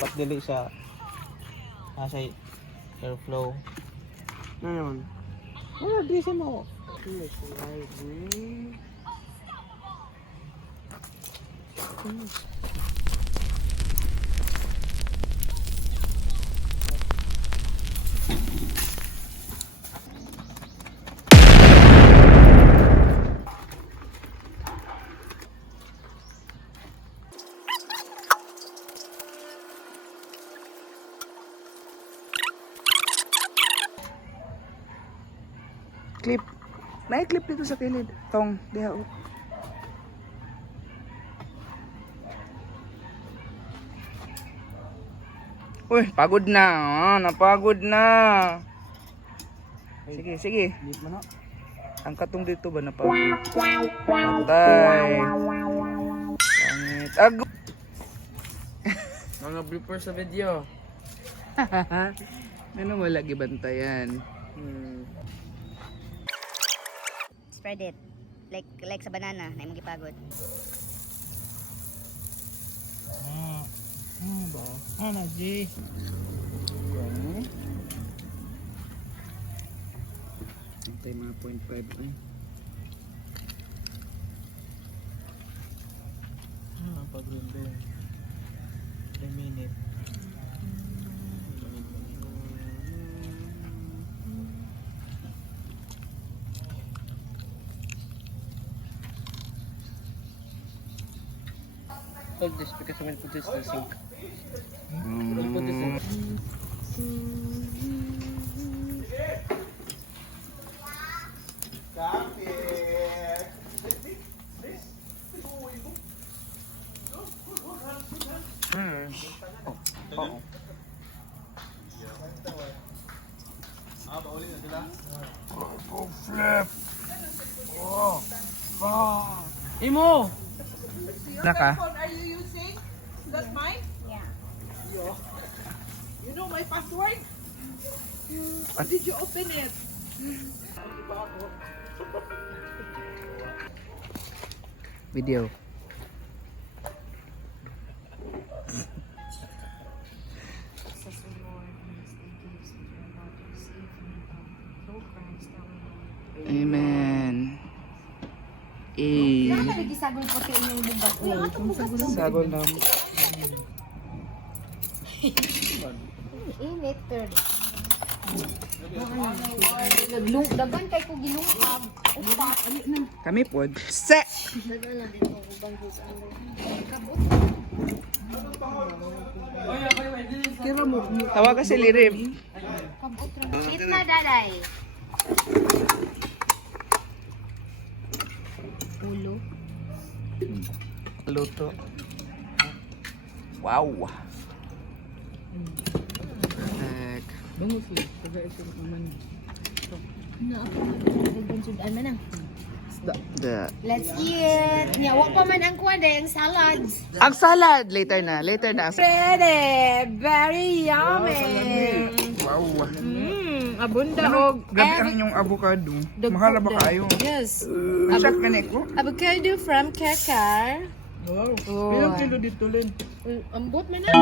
Pas dili siya. Nasa airflow. Ano naman? Wala, di siya mo. Clip. May clip dito sa kilid. Tong, diha. Uy, pagod na. Napagod na. Sige, sige. Dito mo na. Ang katong dito ba napagod? Patay. Pangit. Ago. Mga blooper sa video. Ano wala gibantayan? Spread it. Like sa banana na imong gipagod. Ba? Ano, G? Antay mga 0.5 ay. Pag-rundong. 3 minutes. Hold this because I'm going to put this in the sink. I'll put this in. Oh, flip. Oh. Oh. Imo! Naka. What are you using? That's mine? Yeah. You know my password? How did you open it? Video. Amen. Ano gisagol ko sa inyong bugat? Sagol lang. Init third. Dagan kay ko gilungag. Upat. Kami pod. Se! Dagan lang din ko ubang sa ano. Kira mo. Tawag ka si Lirim. Kabot ra. Eat na daday. Ulo. Luto. Wow. Perfect. Bangus lang. Pag-aisip naman. Na ako dagan sudan man The. Let's eat. Nya wa pa man ang kuwan ang salads. Ang salad. Later na. Later na. Ready. Very yummy. Wow. Abunda Ano? Grabe ang inyong avocado. Mahal ba kayo? Yes. Check ka na ko. Avocado from Kakar. Wow. Oh. Ilang kilo dito, Len? Ambot man na.